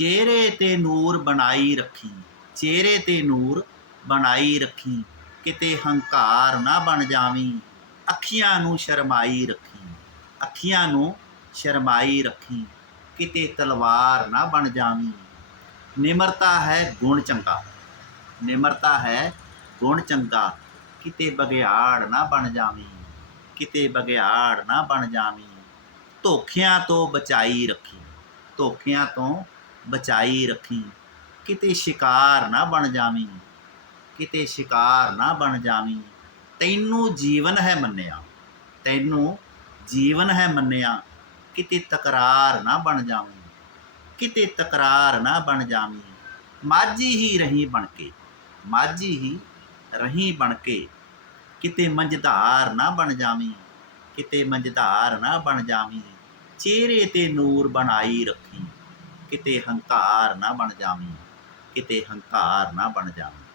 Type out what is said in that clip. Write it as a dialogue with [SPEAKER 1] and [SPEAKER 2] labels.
[SPEAKER 1] ਚਿਹਰੇ ਤੇ ਨੂਰ ਬਣਾਈ ਰੱਖੀ, ਚਿਹਰੇ ਤੇ ਨੂਰ ਬਣਾਈ ਰੱਖੀ, ਕਿਤੇ ਹੰਕਾਰ ਨਾ ਬਣ ਜਾਵੀਂ, ਅੱਖੀਆਂ ਨੂੰ ਸ਼ਰਮਾਈ ਰੱਖੀ, ਅੱਖੀਆਂ ਨੂੰ ਸ਼ਰਮਾਈ ਰੱਖੀ, ਕਿਤੇ ਤਲਵਾਰ ਨਾ ਬਣ ਜਾਵੀਂ। ਨਿਮਰਤਾ ਹੈ ਗੁਣ ਚੰਗਾ, ਨਿਮਰਤਾ ਹੈ ਗੁਣ ਚੰਗਾ, ਕਿਤੇ ਬਗਿਆੜ ਨਾ ਬਣ ਜਾਵੀਂ, ਕਿਤੇ ਬਗਿਆੜ ਨਾ ਬਣ ਜਾਵੀਂ। ਧੋਖਿਆਂ ਤੋਂ ਬਚਾਈ ਰੱਖੀ, ਧੋਖਿਆਂ ਤੋਂ ਬਚਾਈ ਰੱਖੀ। ਕਿਤੇ ਸ਼ਿਕਾਰ ਨਾ ਬਣ ਜਾਵੀਂ, ਕਿਤੇ ਸ਼ਿਕਾਰ ਨਾ ਬਣ ਜਾਵੀਂ। ਤੈਨੂੰ ਜੀਵਨ ਹੈ ਮੰਨਿਆ, ਤੈਨੂੰ ਜੀਵਨ ਹੈ ਮੰਨਿਆ, ਕਿਤੇ ਤਕਰਾਰ ਨਾ ਬਣ ਜਾਵੀਂ, ਕਿਤੇ ਤਕਰਾਰ ਨਾ ਬਣ ਜਾਵੀਂ। ਮਾਝੀ ਹੀ ਰਹੀ ਬਣ ਕੇ, ਮਾਝੀ ਹੀ ਰਹੀ ਬਣ ਕੇ, ਕਿਤੇ ਮੰਝਧਾਰ ਨਾ ਬਣ ਜਾਵੀਂ, ਕਿਤੇ ਮੰਝਧਾਰ ਨਾ ਬਣ ਜਾਵੀਂ। ਚਿਹਰੇ ਤੇ ਨੂਰ ਬਣਾਈ ਰੱਖੀ ਕਿਤੇ ਹੰਕਾਰ ਨਾ ਬਣ ਜਾਵੀਂ ਕਿਤੇ ਹੰਕਾਰ ਨਾ ਬਣ ਜਾਵੀਂ।